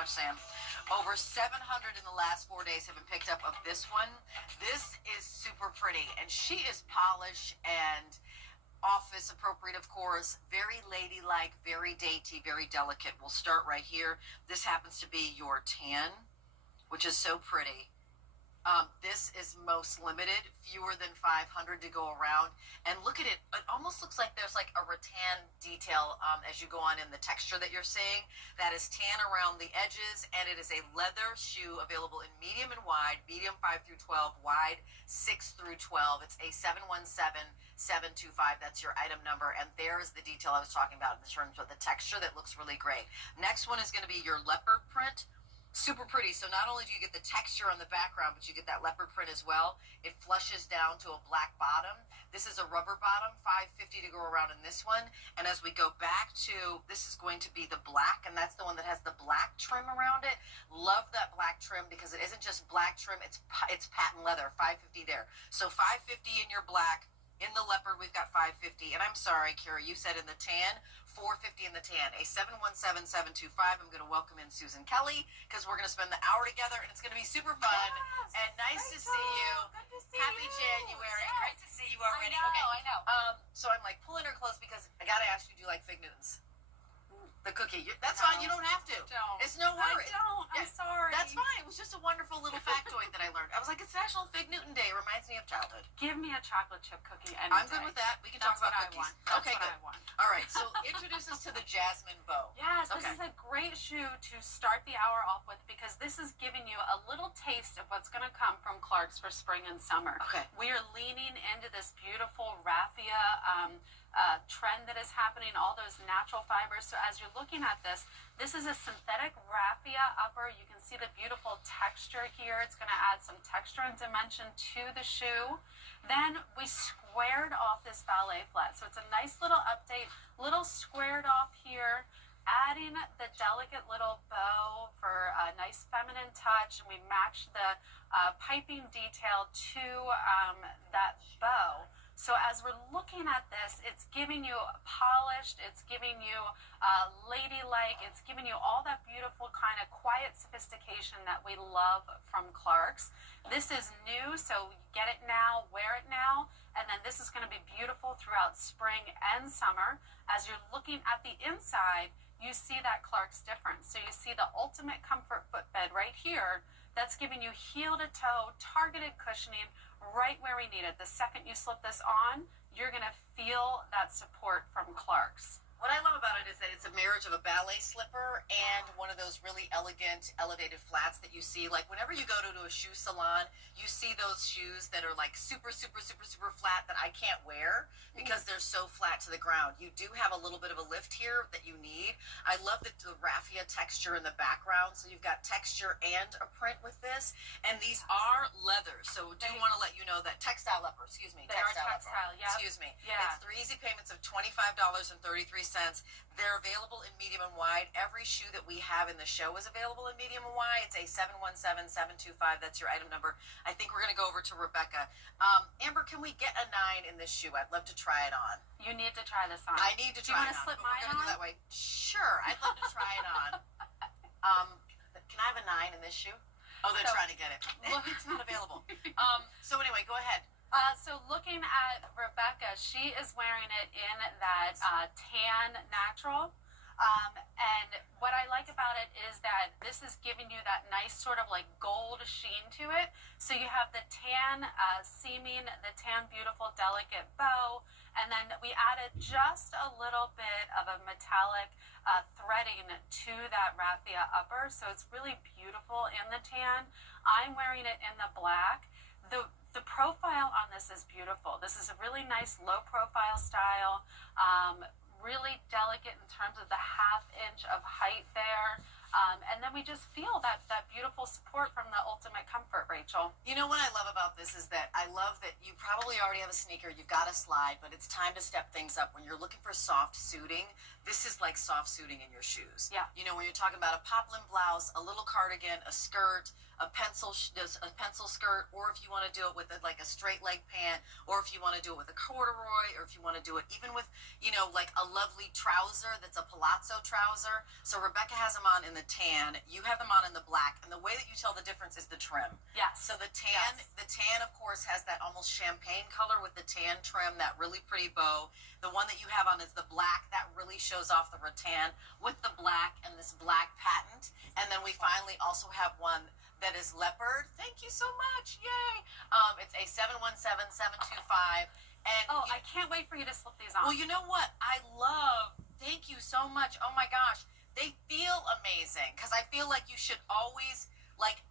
much, Sam. Over 700 in the last 4 days have been picked up of this one. This is super pretty, and she is polished and office appropriate, of course. Very ladylike, very dainty, very delicate. We'll start right here. This happens to be your tan, which is so pretty. This is most limited, fewer than 500 to go around. And look at it. It almost looks like there's like a rattan detail as you go on in the texture that you're seeing. That is tan around the edges, and it is a leather shoe available in medium and wide, medium 5 through 12, wide 6 through 12. It's a 717725. That's your item number. And there's the detail I was talking about in terms of the texture that looks really great. Next one is going to be your leopard print. Super pretty. So not only do you get the texture on the background, but you get that leopard print as well. It flushes down to a black bottom. This is a rubber bottom, $5.50 to go around in this one. And as we go back to, this is going to be the black, and that's the one that has the black trim around it. Love that black trim because it isn't just black trim, it's patent leather, $5.50 there. So $5.50 in your black. In the leopard, we've got $5.50. And I'm sorry, Kara, you said in the tan, $4.50 in the tan. A 717725. I'm going to welcome in Susan Kelly because we're going to spend the hour together, and it's going to be super fun. Yes, and nice to see you. Good to see Happy you. January. Yes. Great to see you already. I know. So I'm like pulling her close because I got to ask you, do you like Fig Newtons? The cookie. That's fine. You don't have to. Don't. It's no worry. I don't. I'm sorry. That's fine. It was just a wonderful little factoid that I learned. I was like, it's National Fig Newton Day. Reminds me of childhood. Give me a chocolate chip cookie any I'm day. good with that. We can talk about cookies. That's okay, what good. I want. All right. So introduce us to the Jasmine Bow. Yes, this Okay. is a great shoe to start the hour off with because this is giving you a little taste of what's going to come from Clark's for spring and summer. Okay. We are leaning into this beautiful raffia trend that is happening, all those natural fibers. So as you're looking at this is a synthetic raffia upper. You can see the beautiful texture here. It's going to add some texture and dimension to the shoe. Then we squared off this ballet flat. So it's a nice little update, little squared off here, adding the delicate little bow for a nice feminine touch. And we matched the piping detail to that bow. So as we're looking at this, it's giving you polished, it's giving you ladylike, it's giving you all that beautiful kind of quiet sophistication that we love from Clark's. This is new, so get it now, wear it now, and then this is going to be beautiful throughout spring and summer. As you're looking at the inside, you see that Clark's difference. So you see the ultimate comfort footbed right here that's giving you heel to toe, targeted cushioning, right where we need it. The second you slip this on, you're going to feel that support from Clark's. What I love about it is that it's a marriage of a ballet slipper and one of those really elegant, elevated flats that you see. Like whenever you go to a shoe salon, you see those shoes that are like super, super, super, super flat that I can't wear because they're so flat to the ground. You do have a little bit of a lift here that you need. I love the raffia texture in the background. So you've got texture and a print with this. And these are leather. So do want to let you know that textile leopard, excuse me. They are textile, yeah. Excuse me. Yeah. It's 3 easy payments of $25.33. They're available in medium and wide. Every shoe that we have in the show is available in medium and wide. It's a 717725. That's your item number. I think we're going to go over to Rebecca. Amber, can we get a 9 in this shoe? I'd love to try it on. You need to try this on. I need to try it on. Do you want to slip but mine we're going to on? go that way. Sure. I'd love to try it on. Can I have a 9 in this shoe? Oh, they're trying to get it. It's not available. So anyway, go ahead. So looking at Rebecca, she is wearing it in that tan natural. And what I like about it is that this is giving you that nice sort of like gold sheen to it. So you have the tan seaming, the tan beautiful delicate bow, and then we added just a little bit of a metallic threading to that raffia upper. So it's really beautiful in the tan. I'm wearing it in the black. The profile on this is beautiful. This is a really nice low profile style, really delicate in terms of the 1/2 inch of height there. And then we just feel that beautiful support from the ultimate comfort, Rachel. You know what I love about this is that I love that you probably already have a sneaker, you've got a slide, but it's time to step things up. When you're looking for soft suiting, this is like soft suiting in your shoes. Yeah. You know, when you're talking about a poplin blouse, a little cardigan, a skirt, just a pencil skirt, or if you want to do it with like a straight leg pant, or if you want to do it with a corduroy, or if you want to do it even with, like a lovely trouser that's a palazzo trouser. So Rebecca has them on in the tan. You have them on in the black. And the way that you tell the difference is the trim. Yes. So the tan, of course, has that almost champagne color with the tan trim, that really pretty bow. The one that you have on is the black. That really shows off the rattan with the black and this black patent. And then we finally also have one that is leopard. Thank you so much. Yay. It's a 717725. And I can't wait for you to slip these on. Well, you know what? Thank you so much. Oh my gosh. They feel amazing, because I feel like you should always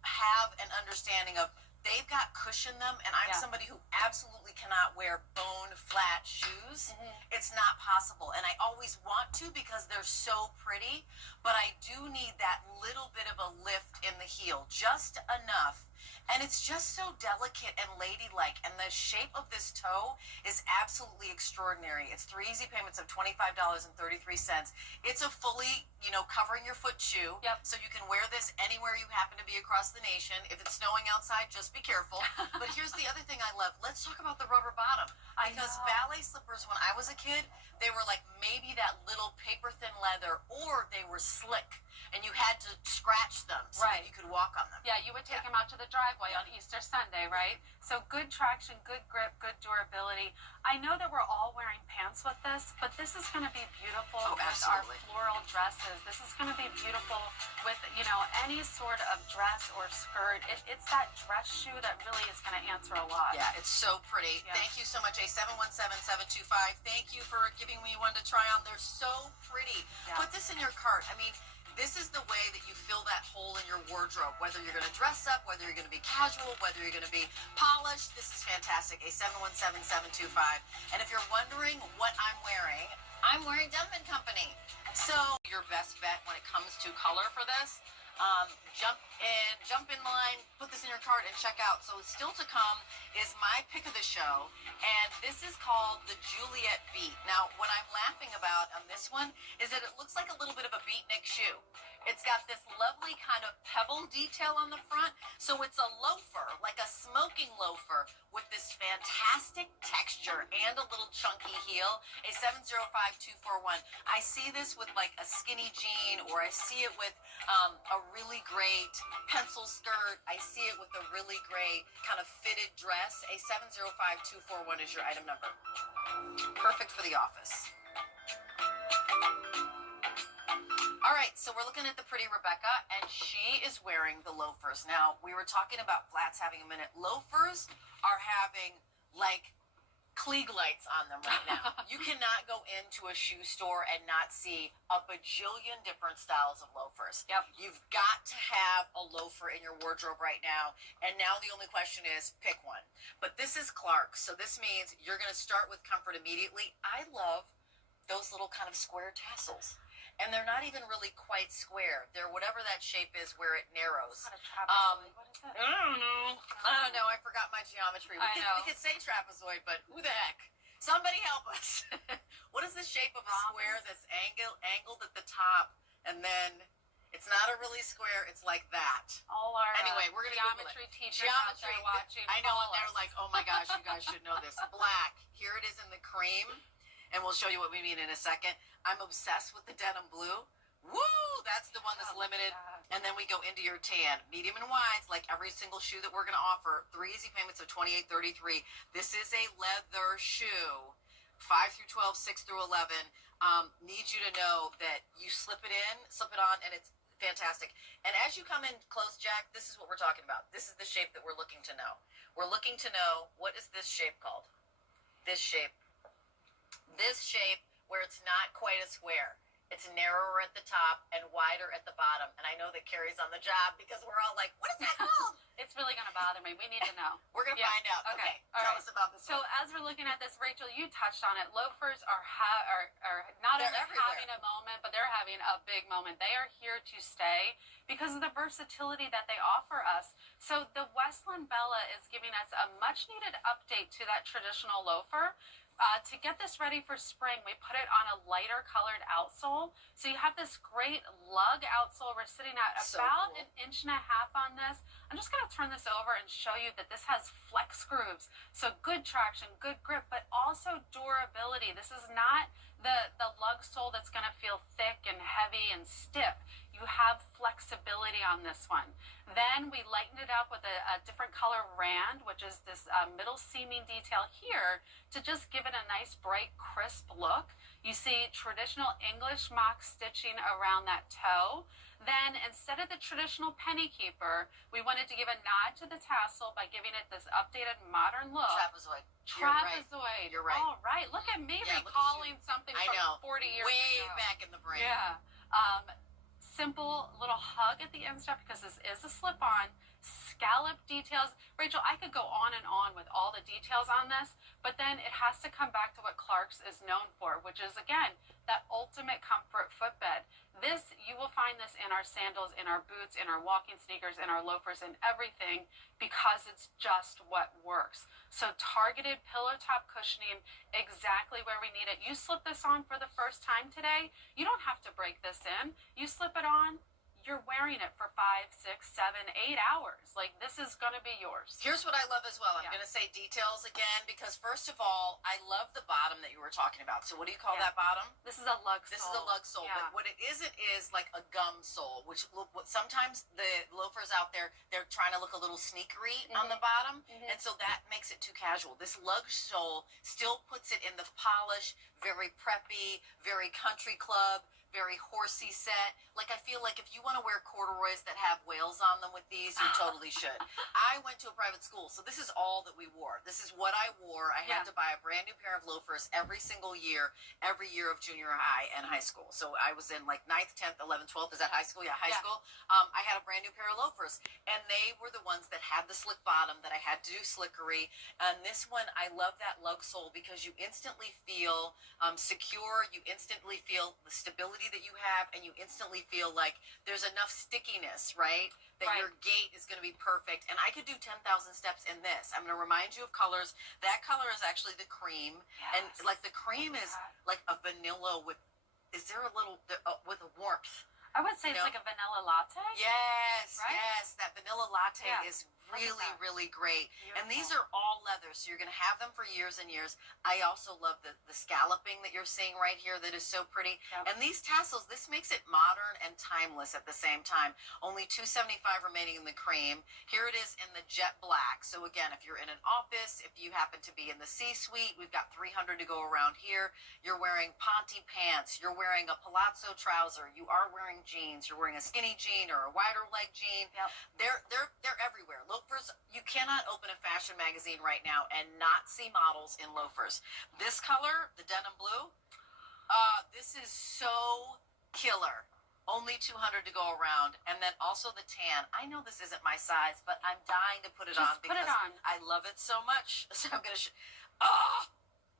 have an understanding of they've got cushion them, and I'm somebody who absolutely cannot wear bone flat shoes. It's not possible, and I always want to because they're so pretty, but I do need that little bit of a lift in the heel, just enough. And it's just so delicate and ladylike, and the shape of this toe is absolutely extraordinary. It's 3 easy payments of $25.33. It's a fully, covering your foot shoe. Yep. So you can wear this anywhere you happen to be across the nation. If it's snowing outside, just be careful. But here's the other thing I love. Let's talk about the rubber bottom. Because ballet slippers, when I was a kid, they were like maybe that little paper thin leather, or they were slick, and you had to scratch them so that you could walk on them. Yeah, you would take them out to the driveway on Easter Sunday, right? So good traction, good grip, good durability. I know that we're all wearing pants with this, but this is going to be beautiful with our floral dresses. This is going to be beautiful with, any sort of dress or skirt. It's that dress shoe that really is going to answer a lot. Yeah, it's so pretty. Yeah. Thank you so much, A717725. Thank you for giving me one to try on. They're so pretty. Yeah. Put this in your cart. I mean, this is the way that you fill that hole in your wardrobe, whether you're going to dress up, whether you're going to be casual, whether you're going to be polished. This is fantastic. A717725. And if you're wondering what I'm wearing Dumb & Company. So your best bet when it comes to color for this, jump in line, put this in your cart, and check out. So still to come is my pick of the show, and this is called the Juliet Beat. Now, what I'm laughing about on this one is that it looks like a little bit of a beatnik shoe. It's got this lovely kind of pebble detail on the front, so it's a loafer, like a smoking loafer, with this fantastic texture and a little chunky heel. A705241. I see this with like a skinny jean, or I see it with a really great pencil skirt. I see it with a really great kind of fitted dress. A705241 is your item number. Perfect for the office. All right, so we're looking at the pretty Rebecca, and she is wearing the loafers. Now, we were talking about flats having a minute. Loafers are having, like, Klieg lights on them right now. You cannot go into a shoe store and not see a bajillion different styles of loafers. Yep. You've got to have a loafer in your wardrobe right now, and now the only question is pick one. But this is Clark's, so this means you're going to start with comfort immediately. I love those little kind of square tassels. And they're not even really quite square. They're whatever that shape is where it narrows. What is that? I don't know. I forgot my geometry. We could say trapezoid, but who the heck? Somebody help us. What is the shape of a square that's angled at the top, and then it's not a really square, it's like that? All our anyway, we're going to geometry teachers out there watching. I know, and they're like, oh my gosh, you guys should know this. Black. Here it is in the cream. And we'll show you what we mean in a second. I'm obsessed with the denim blue. Woo! That's the one that's limited. And then we go into your tan. Medium and wides, like every single shoe that we're going to offer. 3 easy payments of $28.33. This is a leather shoe. 5 through 12, 6 through 11. Need you to know that you slip it on, and it's fantastic. And as you come in close, Jack, this is what we're talking about. This is the shape that we're looking to know. We're looking to know, what is this shape called? This shape. This shape where it's not quite a square. It's narrower at the top and wider at the bottom. And I know that Carrie's on the job because we're all like, what is that called? It's really going to bother me. We need to know. We're going to find out. Okay. Tell us about this. So as we're looking at this, Rachel, you touched on it. Loafers are not only having a moment, but they're having a big moment. They are here to stay because of the versatility that they offer us. So the Westland Bella is giving us a much needed update to that traditional loafer. To get this ready for spring, we put it on a lighter colored outsole. So you have this great lug outsole. We're sitting at about an inch and a half on this. I'm just going to turn this over and show you that this has flex grooves. So good traction, good grip, but also durability. This is not the lug sole that's going to feel thick and heavy and stiff. You have flexibility on this one. Then we lightened it up with a different color rand, which is this middle seaming detail here to just give it a nice, bright, crisp look. You see traditional English mock stitching around that toe. Then instead of the traditional penny keeper, we wanted to give a nod to the tassel by giving it this updated modern look. Trapezoid. Trapezoid. You're right. All right. Look at me Yeah, recalling something from 40 years ago. Way back in the brain. Yeah. Simple little hug at the instep because this is a slip-on. Scallop details. Rachel, I could go on and on with all the details on this, but then it has to come back to what Clark's is known for, which is, again, that ultimate comfort footbed. This, you will find this in our sandals, in our boots, in our walking sneakers, in our loafers, in everything, because it's just what works. So targeted pillow top cushioning, exactly where we need it. You slip this on for the first time today, you don't have to break this in. You slip it on, you're wearing it for 5, 6, 7, 8 hours. Like, this is going to be yours. Here's what I love as well. I'm going to say details again because, first of all, I love the bottom that you were talking about. So what do you call that bottom? This is a lug sole. This is a lug sole. But what it isn't is like a gum sole, which sometimes the loafers out there, they're trying to look a little sneakery on the bottom. And so that makes it too casual. This lug sole still puts it in the polish, very preppy, very country club, very horsey set. Like, I feel like if you want to wear corduroys that have whales on them with these, you totally should. I went to a private school, so this is all that we wore. This is what I wore. I had to buy a brand new pair of loafers every single year, every year of junior high and high school. So I was in like 9th, 10th, 11th, 12th. Is that high school? Yeah, high school. I had a brand new pair of loafers, and they were the ones that had the slick bottom that I had to do slickery. And this one, I love that lug sole because you instantly feel secure. You instantly feel the stability that you have, and you instantly feel like there's enough stickiness, right? That your gait is going to be perfect. And I could do 10,000 steps in this. I'm going to remind you of colors. That color is actually the cream. And like the cream is like a vanilla with, is there a little, with a warmth? I would say it's like a vanilla latte. Yes, right? yes. That vanilla latte is really, really great. Beautiful. And these are all leather, so you're going to have them for years and years. I also love the scalloping that you're seeing right here that is so pretty. And these tassels, this makes it modern and timeless at the same time. Only $275 remaining in the cream. Here it is in the jet black. So again, if you're in an office, if you happen to be in the C-suite, we've got 300 to go around here. You're wearing ponte pants. You're wearing a palazzo trouser. You are wearing jeans. You're wearing a skinny jean or a wider leg jean. They're everywhere. Loafers, you cannot open a fashion magazine right now and not see models in loafers. This color, the denim blue, this is so killer. Only 200 to go around. And then also the tan. I know this isn't my size, but I'm dying to put it on because I love it so much. So I'm going to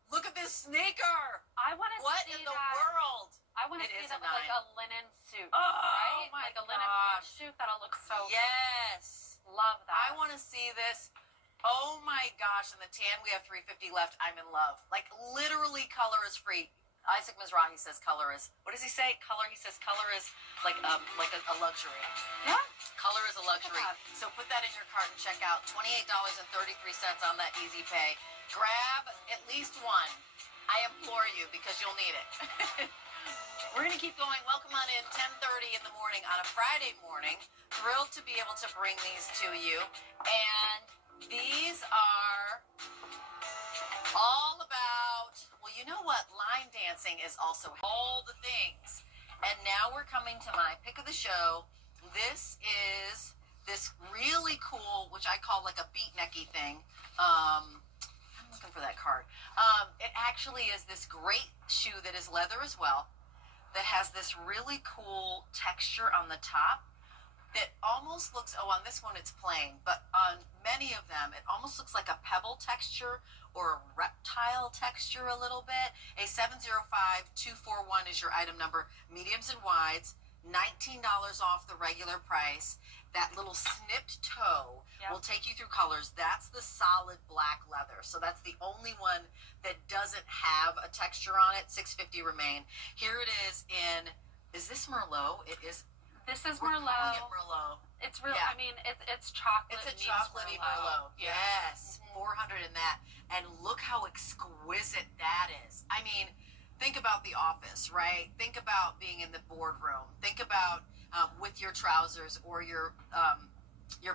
look at this sneaker. I want to see what in the world? I want to see that with like a linen suit. Oh, right? my like a linen suit that'll look so yes. Love that. I want to see this. Oh my gosh, and the tan, we have 350 left. I'm in love. Like, literally, color is free. Isaac Mizrahi says color is, what does he say? He says color is like a luxury. Yeah. Color is a luxury. So put that in your cart and check out. $28.33 on that Easy Pay. Grab at least one. I implore you because you'll need it. We're going to keep going. Welcome on in, 10:30 in the morning on a Friday morning. Thrilled to be able to bring these to you. And these are all about, well, you know what? Line dancing is also all the things. And now we're coming to my pick of the show. This is this really cool, which I call like a beatnecky thing. I'm looking for that card. It actually is this great shoe that is leather as well, that has this really cool texture on the top that almost looks, on this one it's plain, but on many of them it almost looks like a pebble texture or a reptile texture a little bit. A 705241 is your item number. Mediums and wides, $19 off the regular price. That little snipped toe Yep. will take you through colors. That's the solid black leather. So that's the only one that doesn't have a texture on it. $6.50 remain. Here it is this Merlot? It is. This is We're calling it Merlot. Merlot. It's real. Yeah. I mean, it's chocolate. It's a meets chocolatey Merlot. Yeah. Yes. 400 in that. And look how exquisite that is. I mean, think about The Office, right? Think about being in the boardroom. Think about with your trousers or your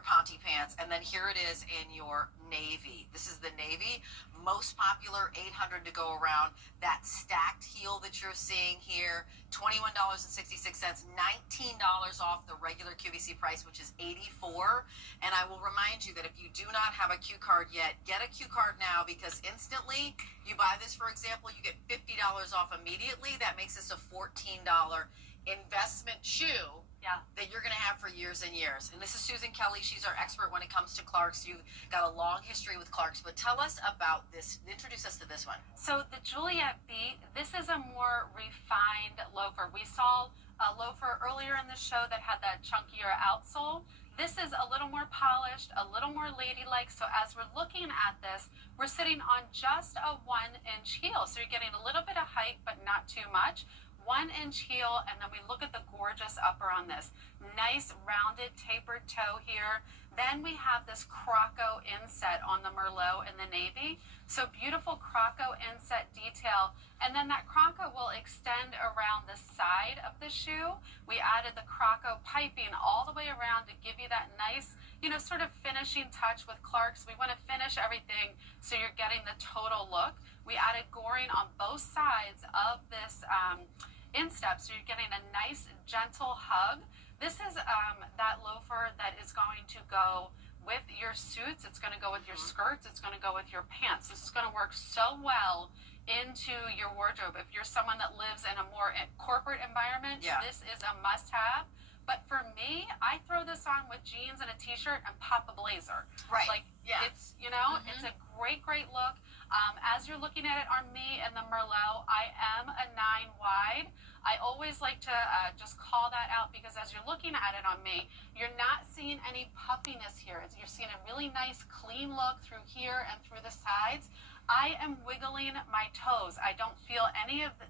ponte pants, and then here it is in your navy. This is the navy, most popular, 800 to go around. That stacked heel that you're seeing here, $21.66, $19 off the regular QVC price, which is $84. And I will remind you that if you do not have a Q card yet, get a Q card now, because instantly you buy this, for example, you get $50 off immediately. That makes this a $14 investment shoe that you're going to have for years and years. And this is Susan Kelly. She's our expert when it comes to Clarks. You've got a long history with Clarks, but tell us about this. Introduce us to this one. So the Juliet B, this is a more refined loafer. We saw a loafer earlier in the show that had that chunkier outsole. This is a little more polished, a little more ladylike. So as we're looking at this, we're sitting on just a 1-inch heel. So you're getting a little bit of height, but not too much. 1-inch heel, and then we look at the gorgeous upper on this. Nice rounded tapered toe here. Then we have this croco inset on the Merlot in the navy. So beautiful croco inset detail. And then that croco will extend around the side of the shoe. We added the croco piping all the way around to give you that nice, sort of finishing touch with Clarks. We want to finish everything so you're getting the total look. We added goring on both sides of this instep, so you're getting a nice gentle hug. This is that loafer that is going to go with your suits. It's going to go with your skirts. It's going to go with your pants. This is going to work so well into your wardrobe. If you're someone that lives in a more corporate environment, this is a must-have. But for me, I throw this on with jeans and a t-shirt and pop a blazer. Right. It's, it's a great, great look. As you're looking at it on me and the Merlot, I am a 9 wide. I always like to just call that out, because as you're looking at it on me, you're not seeing any puffiness here. You're seeing a really nice, clean look through here and through the sides. I am wiggling my toes. I don't feel any of the,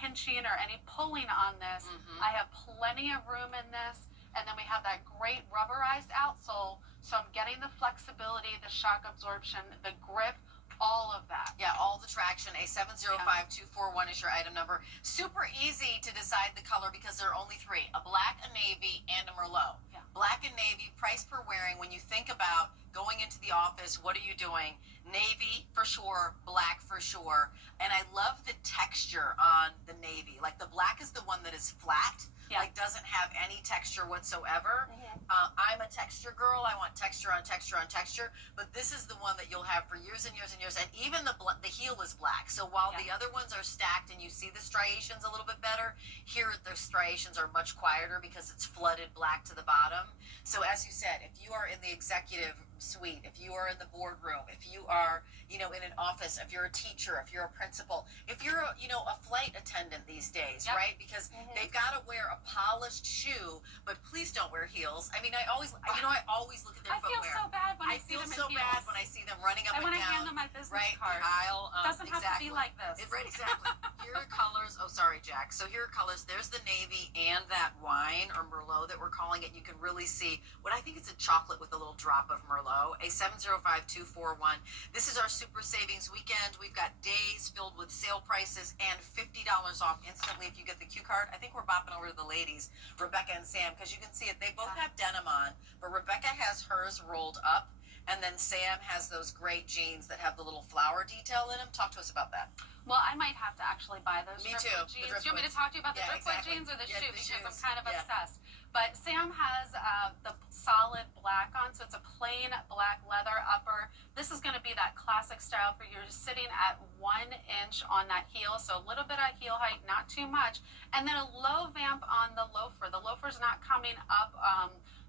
pinching or any pulling on this. I have plenty of room in this. And then we have that great rubberized outsole. So I'm getting the flexibility, the shock absorption, the grip, all of that. Yeah, all the traction. A705241 is your item number. Super easy to decide the color because there are only 3, a black, a navy, and a Merlot. Yeah. Black and navy, price per wearing. When you think about going into the office, what are you doing? Navy for sure, black for sure. And I love the texture on the navy. Like the black is the one that is flat. Like doesn't have any texture whatsoever. I'm a texture girl. I want texture on texture on texture. But this is the one that you'll have for years and years and years. And even the heel is black. So while the other ones are stacked and you see the striations a little bit better, here the striations are much quieter because it's flooded black to the bottom. So as you said, if you are in the executive suite, if you are in the boardroom, if you are, in an office, if you're a teacher, if you're a principal, if you're a, a flight attendant these days, right? Because they've got to wear a polished shoe, but please don't wear heels. I mean, I always look at their footwear. I feel so bad when I see them in heels. I feel so bad when I see them running up and when down. I hand them my business card. The aisle. Doesn't have to be like this. Right, exactly. Here are colors. Oh, sorry, Jack. So here are colors. There's the navy and that wine or Merlot that we're calling it. You can really see what I think is a chocolate with a little drop of Merlot. A705241. This is our super savings weekend. We've got days filled with sale prices and $50 off instantly if you get the Q card. I think we're bopping over to the ladies, Rebecca and Sam, because you can see it. They both have denim on, but Rebecca has hers rolled up, and then Sam has those great jeans that have the little flower detail in them. Talk to us about that. Well, I might have to actually buy those driftwood jeans. Do you want me to talk to you about the driftwood jeans or the shoe? Because I'm kind of obsessed. But Sam has the solid black on, so it's a plain black leather upper. This is going to be that classic style for you're sitting at 1 inch on that heel, so a little bit of heel height, not too much. And then a low vamp on the loafer. The loafer's not coming up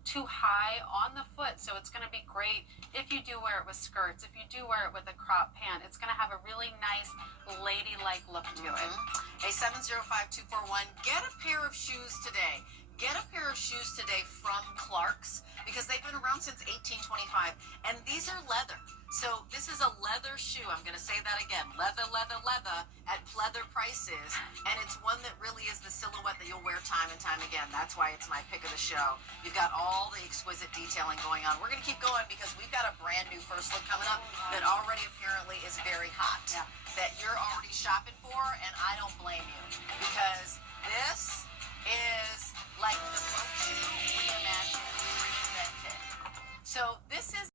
too high on the foot. So it's going to be great if you do wear it with skirts, if you do wear it with a crop pant. It's going to have a really nice ladylike look to it. Hey, 705-241, get a pair of shoes today. Get a pair of shoes today from Clark's because they've been around since 1825, and these are leather. So this is a leather shoe. I'm going to say that again. Leather, leather, leather at pleather prices, and it's one that really is the silhouette that you'll wear time and time again. That's why it's my pick of the show. You've got all the exquisite detailing going on. We're going to keep going because we've got a brand new first look coming up that already apparently is very hot, that you're already shopping for, and I don't blame you because this is like the boat shoe reimagined, reinvented. So this is